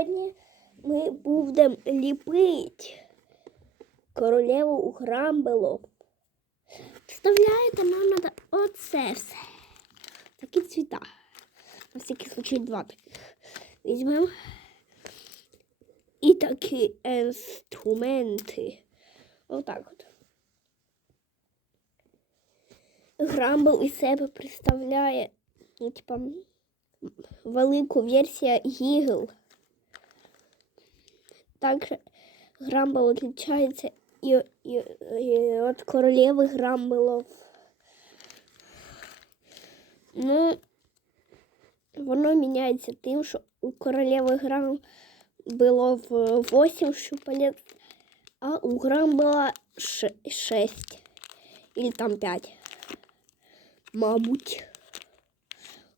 Сьогодні ми будемо ліпити королеву Грамбело. Вставляєте, нам треба оце все. Такі цвіта. На всякий случай два таких. Візьмемо. І такі інструменти. Отак от. Грамбл із себе представляє, ну, типа, велику версію Гігл. Також Грамбл відрізняється і, і, і від королеви Грамбелов. Ну, воно міняється тим, що у королеви Грам було в 8 щупалець, а у Грам було 6. Или там 5. Мабуть.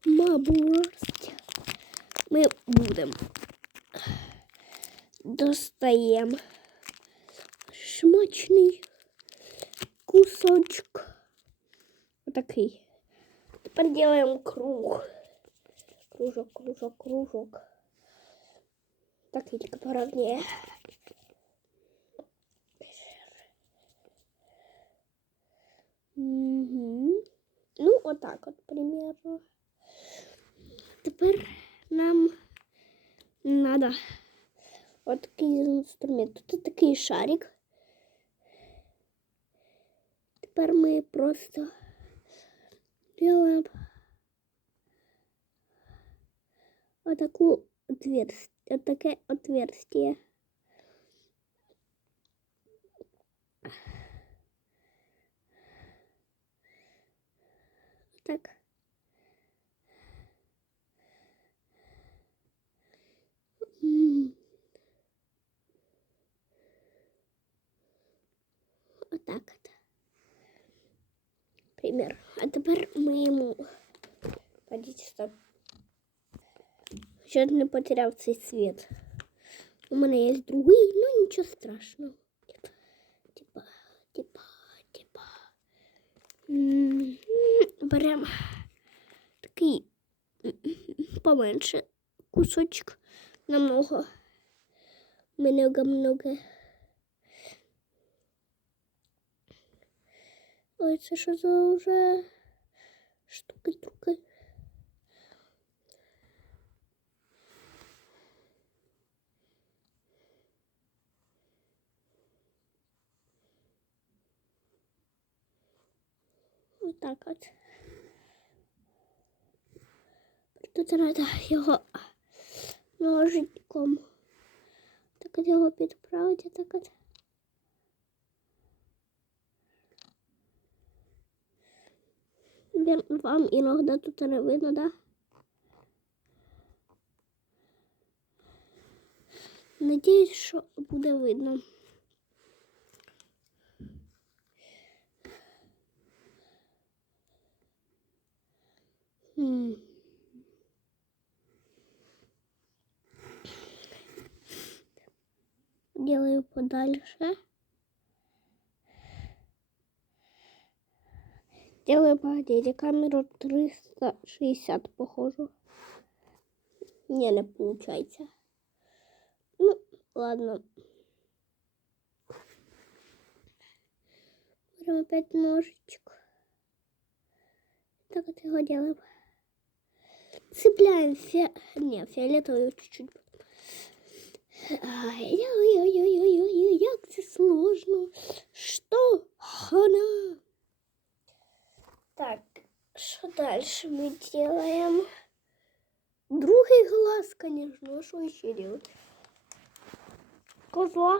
Мабуть. Ми будемо. Достаємо шмачний кусочок. Отакий. Тепер робимо круг. Кружок, кружок, кружок. Такий тільки поровніє. Угу. Ну, отак от примерно. Тепер нам надо от такий інструмент. Тут такий шарик. Тепер ми просто делаем отаку отверстие, таке отверстие. Так. М. Отак от Пример. А тепер ми йому. Подіть, стоп. Щоб не потеряв цей світ. У мене є другий, ну нічого страшного. Типа, типа, типа, типа. М, Беремо такий м, поменше кусочок намного. Много-много. Ой, це що за вже штуки-штуки. Вот так от. Тут треба його ножиком. Так от його підправити, так от. Вам іноді тут не видно, да? Надіюсь, що буде видно. М. Делаю подальше. Делаю погодите, камеру 360 похожу. Не, не получается. Ну, ладно. Берем опять ножичек. Так вот его делаем. Цепляем фи... Не, фиолетовый чуть-чуть. Ой-ой-ой-ой-ой, як це сложно. Что? Хана. Так, что дальше мы делаем? Другий глаз, конечно. А что еще делать? Козла.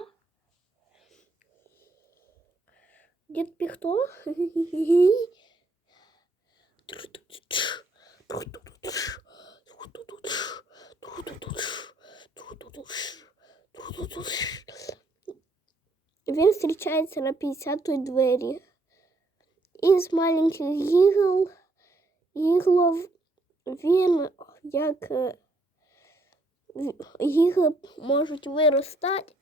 Дед Пихто. Він зустрічається на 50-й двері. Із маленьких ігл, іглов він як е, ігли можуть виростати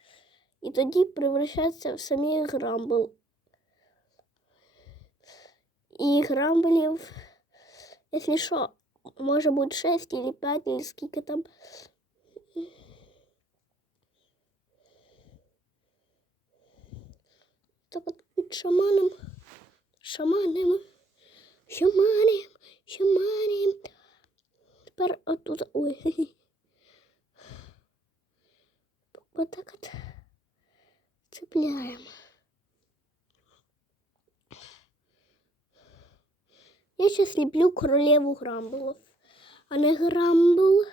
і тоді превращатися в самі грамбл. І грамблів, якщо що, може бути 6 или 5, или скільки там. Так от під шаманом шаманем, шаманем, шаманем. Тепер отут. Ой. Отак от цепляємо. Я сейчас леплю королеву Грамбулов, а не Грамбул.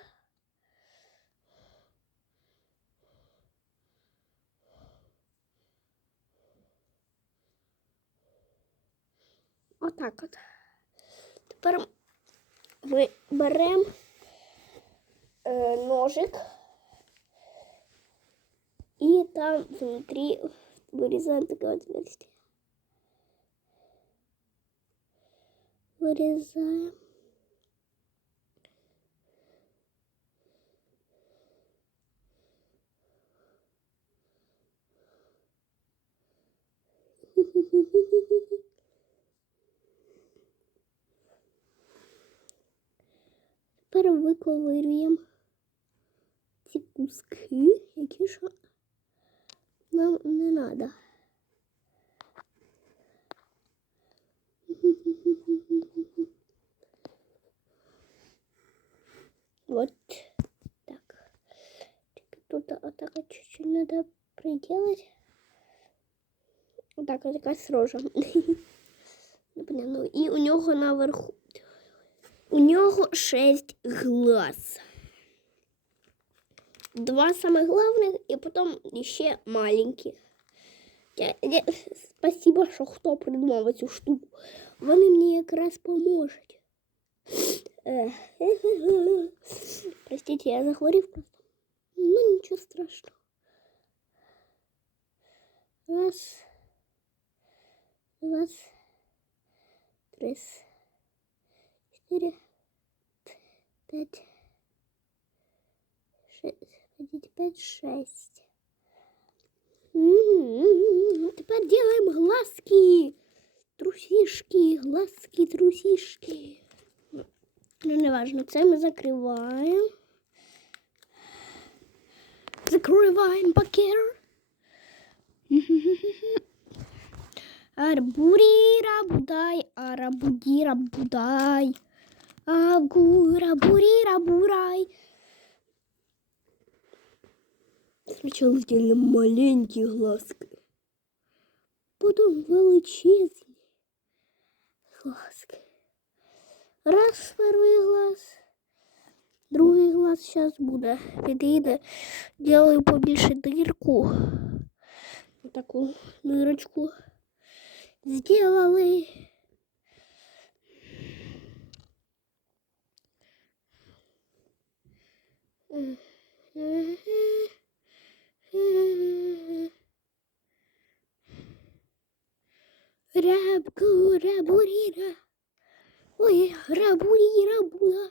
Отак от. Тепер ми беремо е, ножик і там внутрі вирізаємо таке отверстие. Вырезаем. Тепер виковирюємо ці куски, які що нам не треба. Вот так. Тут вот так вот чуть-чуть надо приделать. Вот так вот такая срожа. Блін, ну і у нього наверху. у нього шесть глаз. Два самых главных и потом еще маленьких. Я, я, спасибо, що хто придумав цю штуку. Вони мені якраз поможуть. Простите, я захворів просто. Ну, ничего страшного. Раз, два, три, четыре, пять, шесть. Пойдите, пять, шесть. М-м-м. Теперь делаем глазки. Трусишки, глазки, трусишки. Ну, неважно, це ми закриваємо. Закриваємо пакет. Арбуріра будай, арабудіра будай. Агура буріра бурай. Сначала сделаем маленькие глазки. Потом величезні глазки. Раз первый глаз. Другий глаз сейчас буде. Підійде. Делаю побільше дирку. Таку дырочку. Сделали. Рабку, рабурира. Ой, рабури, рабура.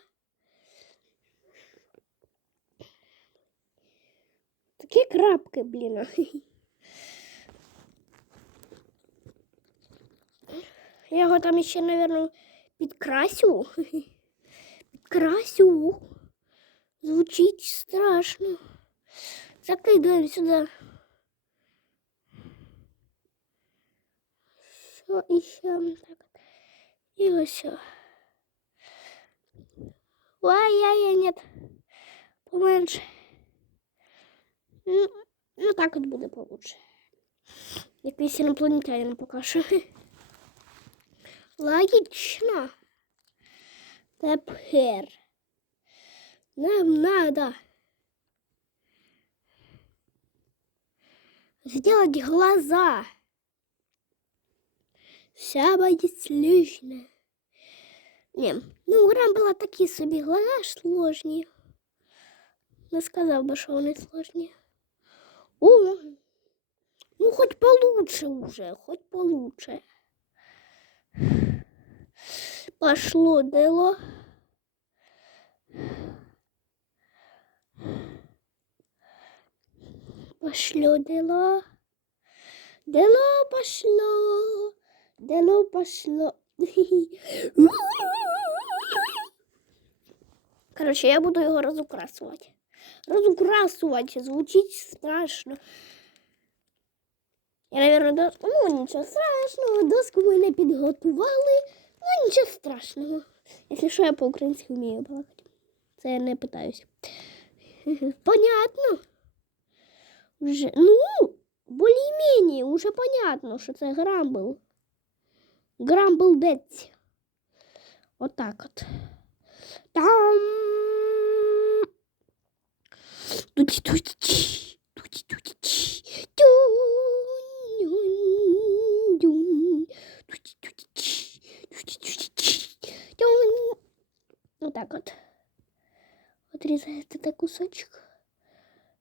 Такі крапки, блін. Я його там ще, мабуть, підкрасю. Підкрасю. Звучить страшно. Закидаємо сюди. Все, і ще так. І ось. все. Ой-ой-ой, нет. Поменше. Ну, ну так от буде получше. Якийсь інопланетянин покаже. Логично. Тепер. Нам надо сделать глаза. Вся будет сложно. Не, ну грам була такі собі глаза сложні. Не сказав би, що вони сложні. О, ну хоть получше уже, хоть получше. Пошло дело. Пошло дело. Дело пошло. Дело пошло. Короче, я буду його розукрасувати. Розукрасувати звучить страшно. Я, мабуть, доску. Ну, нічого страшного, доску ми не підготували. Ну, нічого страшного. Якщо що, я по-українськи вмію балакати. Це я не питаюся. Понятно. Вже, ну, более-менее, уже понятно, що це грамбл. Грамбл Детці. Отак от. Там. Туті туті чі. Туті туті чі. Дюн, дюн, дюн. Туті туті чі. Туті туті чі. Дюн. Отак от. Отрезает это кусочек.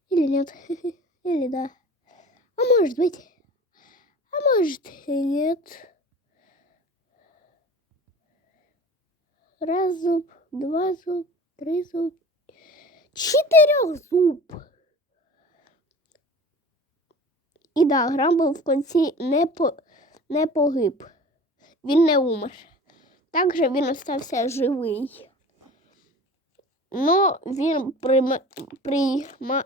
Или нет? Или да? А может быть. А может и нет. Раз зуб, два зуб, три зуб. Чотирьох зуб. І да, Грамбл в кінці не, по, не погиб. Він не умер. Також він остався живий. Но він прима, прийма,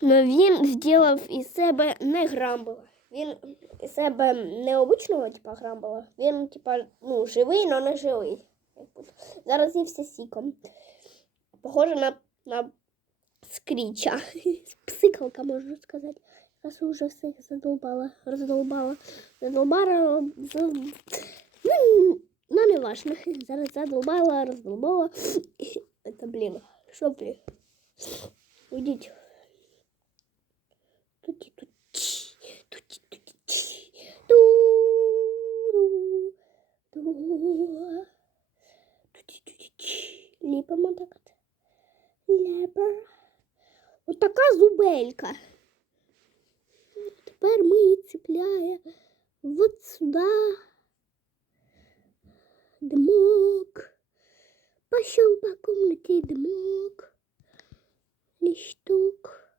но він зробив із себе не Грамбла. Він із себе необичного типа Грамбла. Він, типа, ну, живий, але не живий. Як будто. Заразився сіком. Похоже на, на скріча. Псикалка, можна сказати. Раз уже всіх задолбала, роздолбала, задолбала, за... ну, ну, не важно. Зараз задолбала, роздолбала. Это, блин, что, блин? Уйдите. Тути, тути, тути, тути, чи. Ду-ду, ду. Тути, тути, чи. Ліпимо так от. Лепер. От така зубелька. Тепер ми її цепляємо от сюди. Дымок. Пошел по комнате дымок. Листок.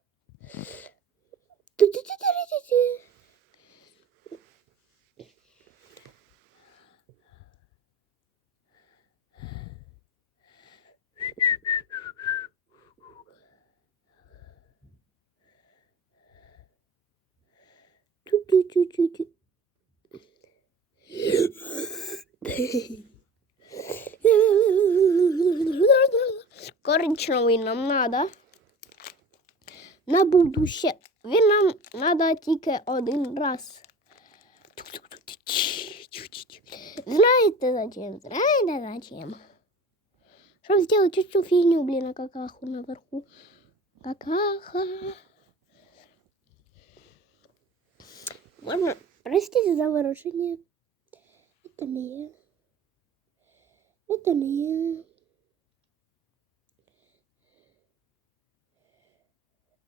Ту-ту-ту-ту-ту-ту. Ту-ту-ту-ту-ту. Коричневий нам надо. На будуще. Він нам надо тільки один раз. Знаєте зачем? Знаєте зачем? Щоб зробити цю фігню, блін, на какаху наверху. Какаха. Можно, простите за выражение. Это не я. Это не.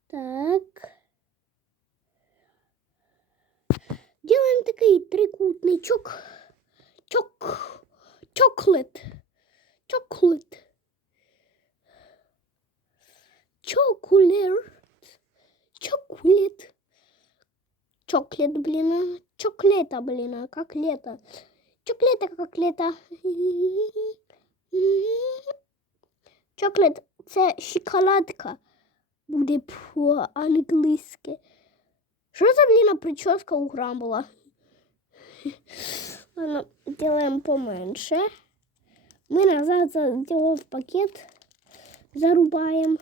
Так. Делаем такой трикутный чок. Чок. Чоклет. Чоклет. Чокулер. Чокулет. Чоклет, блин. а. Чоклета, блин. а, Как лето. Чоклета, как лето. Чоклет це шоколадка. Буде по-англійськи. Що за, блін, прическа у Грамбула? Ладно, делаем поменьше. Мы назад заделаем в пакет. Зарубаем.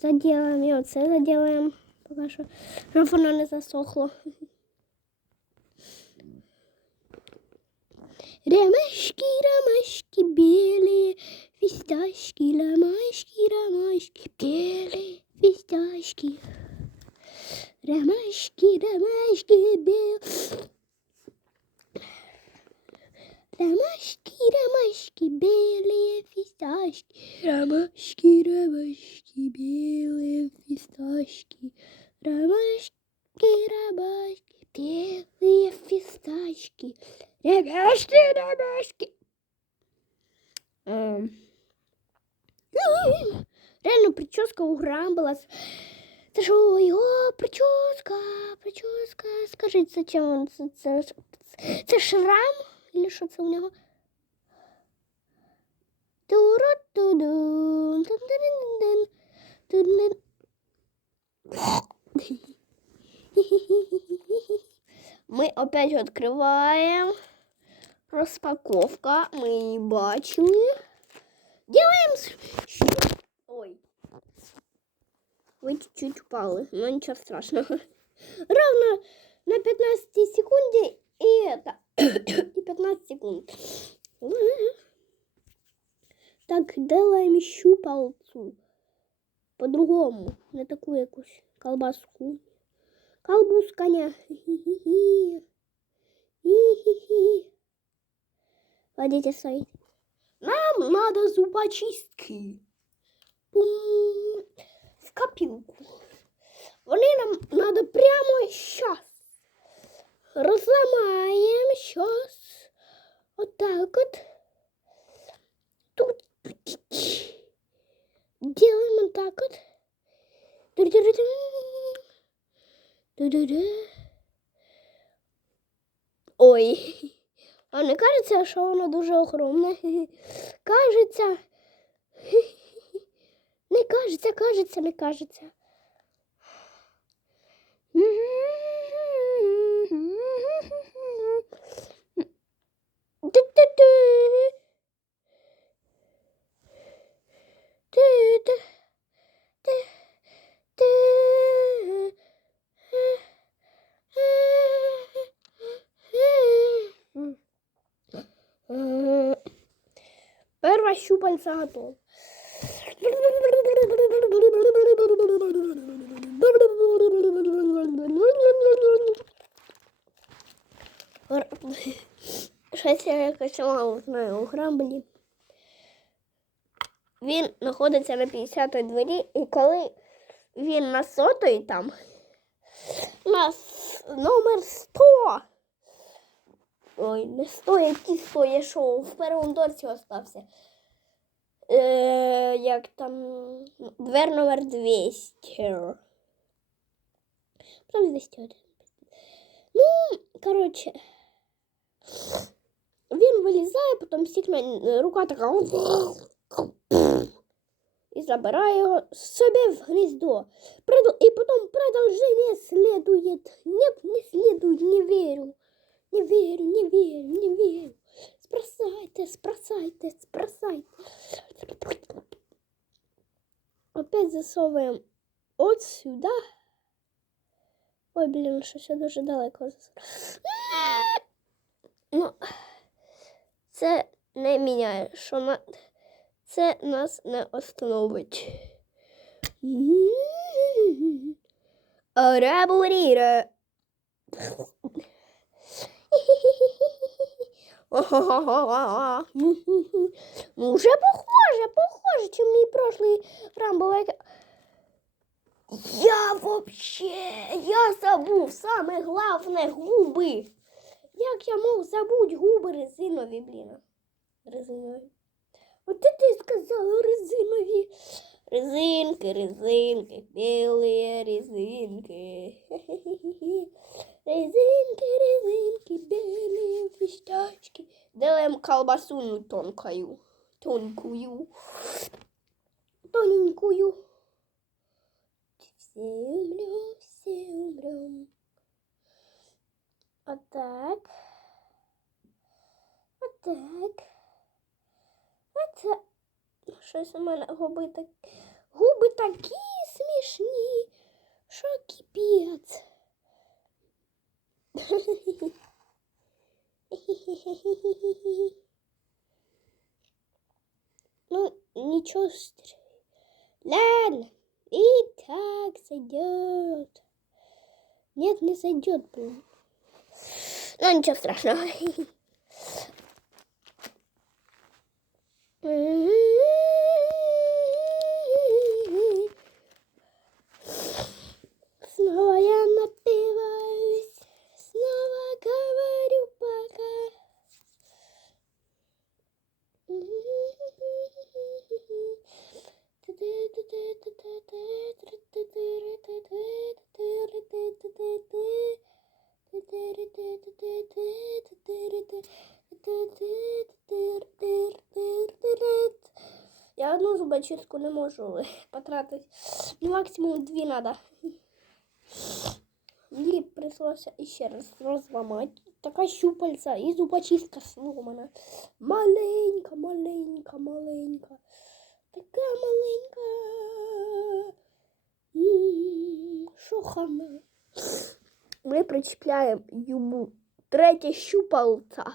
Заделаем. И оце заделаем. Пока що. Щоб воно не засохло. Ramaşki ramaşki bili Fistaşki ramaşki ramaşki bili Fistaşki Ramaşki ramaşki bili Ramaşki ramaşki bili Fistaşki Ramaşki ramaşki bili Fistaşki Ramaşki ramaşki bili Fistaşki Ромашки, ромашки. Ем. Ну, Реально прическа у Грамбла. Це ж о, його прическа, прическа. Скажіть, зачем он це, шрам? Или це у тун-дун. Мы опять открываем Распаковка. Мы її бачили. Делаем... с- щ- Ой. Вы чуть-чуть упали, но ничего страшного. Ровно на 15 секунде и это. и 15 секунд. Так, делаем щупалцу. По-другому. Не таку якусь колбаску. Колбусканя. Хі-хі-хі. Хі-хі-хі. Водите стой. Нам надо зубочистки. В копилку. Вони нам надо прямо сейчас. Разломаем сейчас. Вот так вот. Тут. Делаем вот так вот. Ой. А не кажеться, що воно дуже огромне? Кажеться. Не кажеться, кажеться, не кажеться. Щось я якось мало знаю у грамблі. Він знаходиться на 50-й двері, і коли він на сотої там, на номер 100. Ой, не 100, який 100, я що, в першому торці остався. Е, як там, двер номер 200. Там 201. Ну, коротше, він вилізає, потім стікне, е, рука така і забирає його собі в гніздо. Продол- І потім продовження слідує. Нет, не слідує, не вірю. Не вірю, не вірю, не вірю. Спасайте, спасайте, спасайте. Опять засовуємо от сюди. Ой, блін, щось я дуже далеко засовую. Ну, це не міняє, що на... це нас не остановить. Арабуріра. Ну, уже похоже, похоже, чем мій прошлый рамбл. Я вообще, я забув саме главне губи. Як я мог забуть губи резинові, блін? Резинові. От ти сказала резинові. Резинки, резинки, білі резинки. Резинки, резинки, белые фисташки. Делаем колбасу ну, тонкую. Тонкую. Тоненькую. Все умрем, все умрем. Вот так. Вот так. Вот так. Щось у мене губи так. Губи такі смішні, що кипець. Ну, ничего. Ладно, и так сойдет. Нет, не сойдет, блин. Ну, ничего страшного. Снова я напиваюсь, снова говорю пока. Я одну зубочистку не можу потратити. Ну, максимум дві треба. Мені прийшлося іще раз розламати. Така щупальця і зубочистка сломана. Маленька, маленька, маленька. М, Що хана? Ми причіпляємо йому третє щупалця.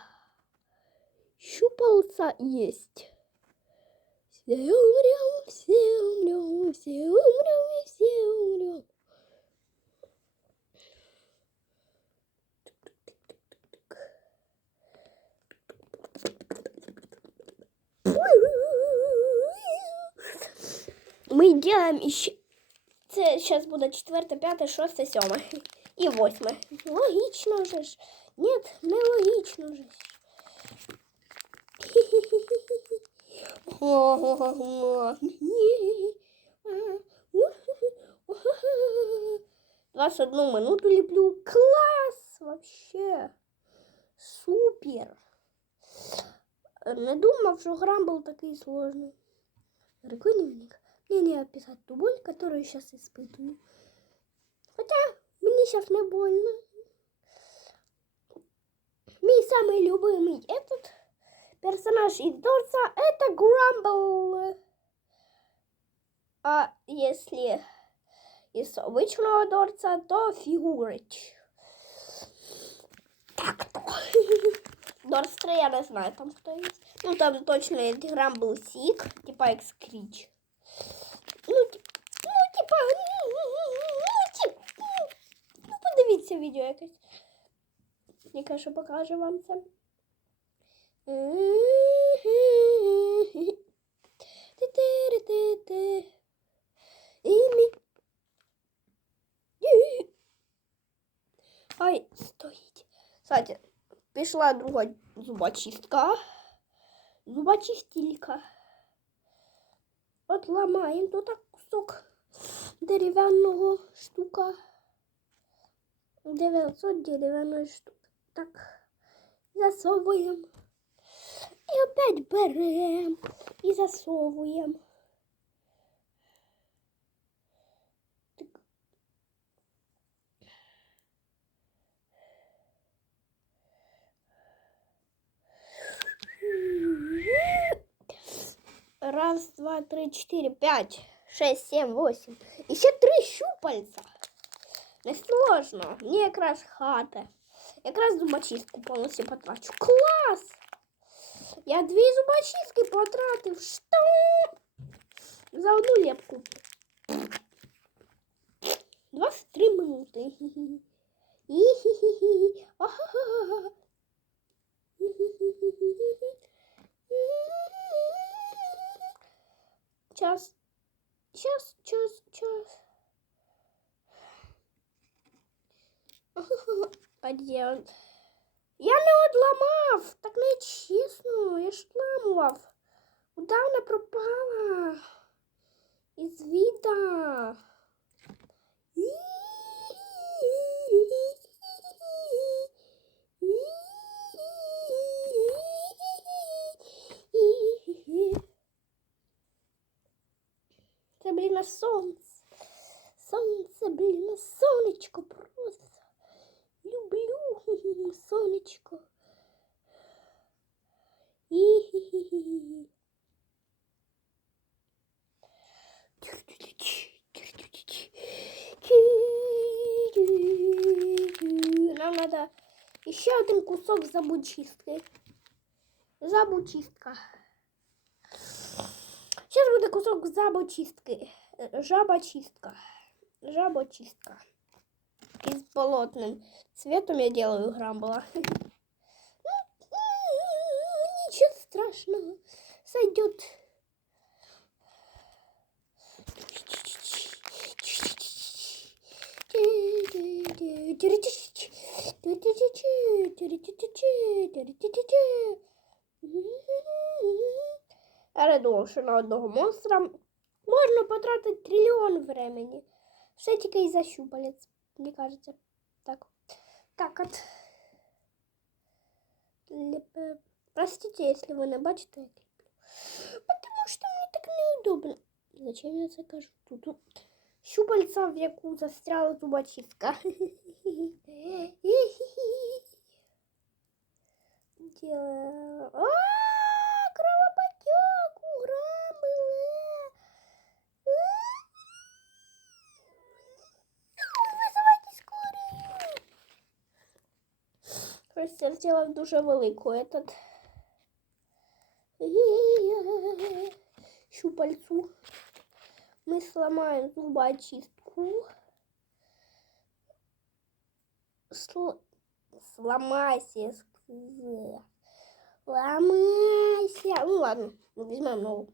Щупалца есть. Все умрем, все умрем, все умрем и все умрем. Мы делаем еще... Це зараз буде четверте, п'яте, шосте, сьоме. І восьме. Логічно же ж. Нет, не логічно же ж. Двадцать одну минуту леплю. Класс вообще. Супер. Не думав, що грам был такий сложный. Реквинівник. Мне не описать ту боль, которую сейчас испытываю. Хотя мне сейчас не больно. Мой самый любимый этот персонаж из Дорса это Грамбл. А если из обычного Дорса, то Фигурыч. Так то. Дорс 3 я не знаю, там кто есть. Ну там точно есть Грамбл Сик, типа як Скріч. Ну, тип, ну, типа, ну, тип, ну, ну, подивіться відео якесь. Яке що покаже вам це. Ти-ти-ри-ти-ти. І мі- Ай, стоїть. Кстати, пішла друга зубочистка. Зубочистилька. От ламаємо тут так кусок дерев'яного штука. 900 дерев'яної штуки. Так, засовуємо. І опять беремо і засовуємо. Раз, два, три, четыре, пять, шесть, семь, восемь. Еще три щупальца. Не сложно. Мені якраз хата. Якраз зубочистку повністю потрачу. Клас! Я дві зубочистки потратив. Що? За одну лепку. 23 минути. Хі-хі-хі-хі. Час. Час, час, час. А он? Я не одламав. Так не чесно. Я ж одламував. Куда вона пропала? Із віда. Це, блін, на сонце. Сонце, блін, на сонечко просто. Люблю сонечко. І-хі-хі-хі. Нам надо еще один кусок зубочистки. Зубочистка. Сейчас будет кусок зубочистки. Э, Жабочистка. Жабочистка. И с болотным цветом я делаю грамбла. Ничего страшного. Сойдет. Я думав, що на одного монстра можна потратити трильйон времени. Все тільки із-за щупалець, мені кажеться. Так. Так от. Лепе- Простите, если вы не бачите, я ліплю. Потому что мне так неудобно. Зачем я це кажу? Тут щупальця, в яку застряла зубочистка. Делаю. Просто я зробив дуже велику этот щупальцу. Мы сломаем зубочистку. Сло... Сломайся. Ломайся. Ну ладно, ну, возьмем новую.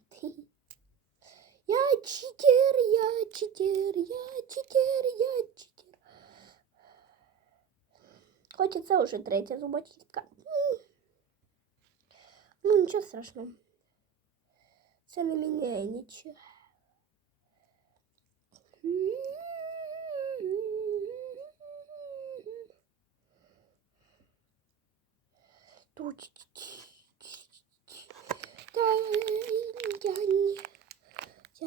Я читер, я читер, я читер, я читер. Хоча це вже третя зубочистка. М. Ну, нічого страшного. Це не міняє нічого. Тут. Ще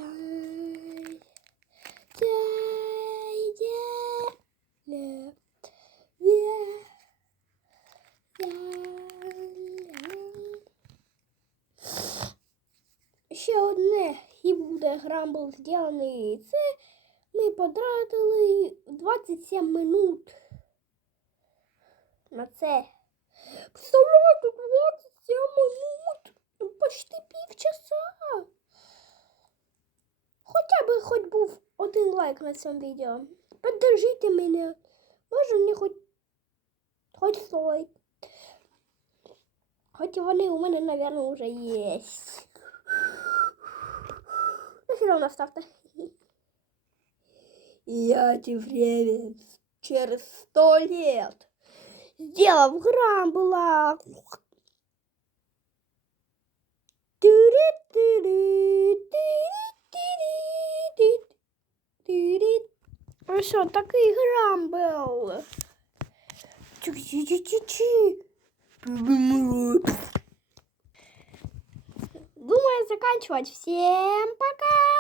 буде грамбл зроблений. Це ми потратили 27 минут на це. Представляєте, 27 минут. Ну, почти півчаса. Хоча б хоч був один лайк на цьому відео. Поддержите мене. Може мені хоч хоч 100 лайк. Хоч вони у мене, мабуть, вже є. Все равно ставте. Я тебе через сто лет сделав грамбула. Ну що, такий грамбл. Чу-чу-чу-чу-чу. Думаю, заканчивать. Всем пока!